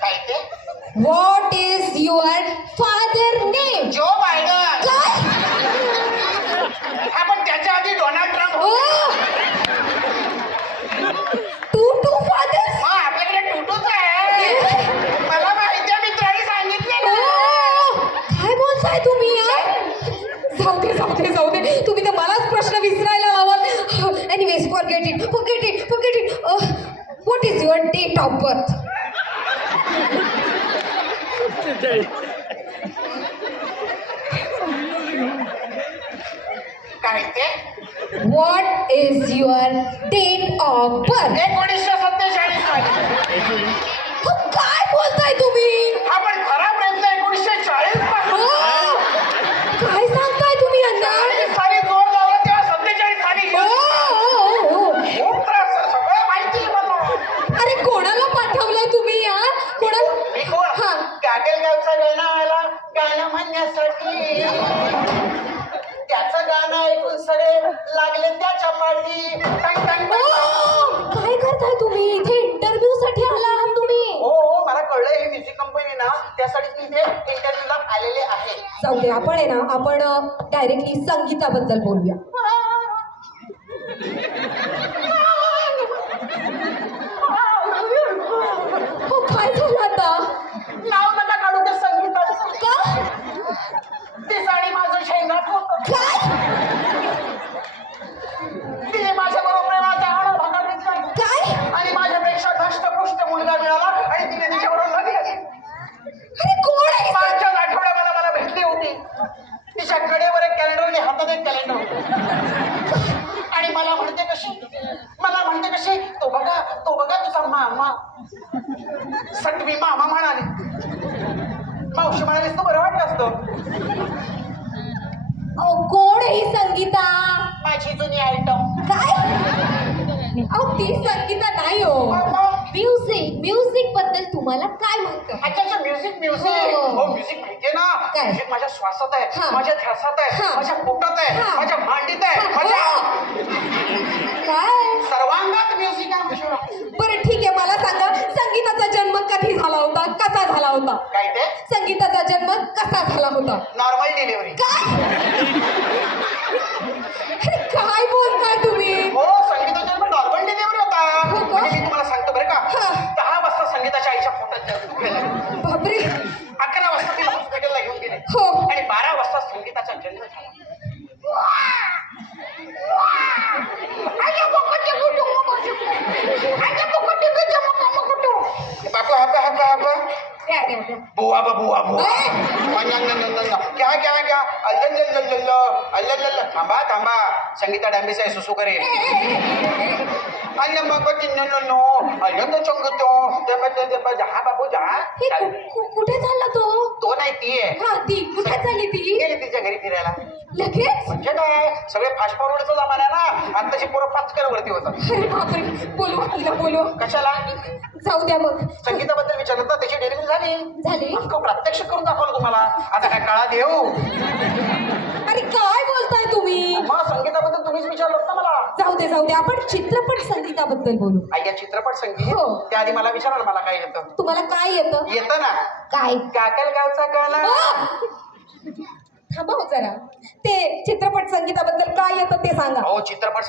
काय ते? What is your father name? Joe Biden. हा पण त्याच्या आधी डोनाल्ड ट्रम्प होते. Two father. मग आपल्याकडे टुटूच आहे. मला माहिती आहे, मित्रांनी सांगितले ना. काय बोलताय तुम्ही यार? जाऊ दे तुम्ही तर मलाच प्रश्न विसरायला लावाल. Anyways forget it. What is your date of birth? काय ते? What is your date of birth? 1947 काय बोलताय तुम्ही? हा पण खरा प्रयत्न 1940 पासून. काय सांगताय तुम्ही अण्णा? 40 साली जोर लावला तेव्हा 47 साली खूप त्रास आहे. सगळं माहिती आहे मला. अरे कोणाला पाठवलंय तुम्ही यार? कोणाला? मी कोण? हा. काटेलगावचा गाणं आला गाणं म्हणण्यासाठी. त्याचं गाणं ऐकून सगळे लागले त्याच्या पाठी. टंग टंग टंग. काय करताय तुम्ही? इथे इंटरव्ह्यू साठी आला आहात तुम्ही? हो मला कळलं, ही म्युझिक कंपनी ना त्यासाठी तिथे इंटरव्ह्यूला आलेले आहे. जाऊ दे, आपण आहे ना आपण डायरेक्टली संगीताबद्दल बोलूया. हो काय झालं आता? नाव नका काढू ते संगीताचं. का? ते साडी माझं शेंगात होतं. काय? तिने माझ्या बरोबर प्रेमाचा आळा भागा घेतला काय? आणि माझ्यापेक्षा धष्टपुष्ट मुलगा मिळाला आणि तिने तिच्याबरोबर लग्न केलं. अरे कोण आहे? मागच्याच आठवड्यात मला भेटली होती. तिच्या कडेवर एक कॅलेंडर आणि हातात एक कॅलेंडर होतं. आणि मला म्हणते कशी तो बघा तुझा मामा. सटवी मामा म्हणाली. मावशी म्हणालीस तर बरं वाटलं असतं. कोण आहे ही संगीता? माझी जुनी आयटम. काय? अहो ती संगीता नाही हो. म्युझिक बद्दल तुम्हाला काय म्हणतं? अच्छा म्युझिक हो. म्युझिक माहितीये ना. काय? म्युझिक माझ्या श्वासात आहे, हा. माझ्या ध्यासात आहे, हा. माझ्या पोटात आहे, हा. माझ्या मांडीत आहे, माझ्या काय? सर्वांगात म्युझिक आहे माझ्या. बरं ठीक आहे, मला सांगा संगीताचा जन्म कधी झाला होता? कसा झाला होता? काय ते? संगीताचा जन्म कसा झाला होता? Normal delivery. काय? अरे काय बोलताय तुम्ही? हो संगीताचा जन्म नॉर्मल डिलिव्हरी होता. हो का? म्हणजे मी तुम्हाला सांगतो बरं का, हा. 10 वाजता संगीताच्या आईच्या पोटात जन्म झाला. बापरे. 11 वाजता तिला हॉस्पिटलला घेऊन गेले. हो. आणि 12 वाजता संगीताचा जन्म झाला. बुआ क्या थांबा संगीता डांबीचा सुसू करे. हा बाबू जा. कुठे चालला तो नाही ती आहे. हा ती कुठे चालली ती? गेली तिच्या घरी फिरायला. लगेच? म्हणजे काय सगळे फास्ट फॉरवर्डचा जमाना ना. आताची पोरं पाचकर वरती होतात. अरे बापरे. बोलवा तिला बोलवा. कशाला? जाऊ द्या मग. संगीताबद्दल विचारलं तर त्याची डिलिव्हरी झाली. झाली? प्रत्यक्ष करून दाखवलं तुम्हाला. आता काय काळात येऊ. अरे काय बोलताय तुम्ही? मग संगीताबद्दल तुम्हीच विचारलं ना मला. जाऊ दे आपण चित्रपट संगीताबद्दल बोलू. या चित्रपट संगीत. हो. त्याआधी मला विचारा ना मला काय येतं. तुम्हाला काय येतं? येतं ना. काय? काकलगावचा गाणं. थांबा हो जरा. ते चित्रपट संगीताबद्दल काय येतं ते सांगा. हो चित्रपट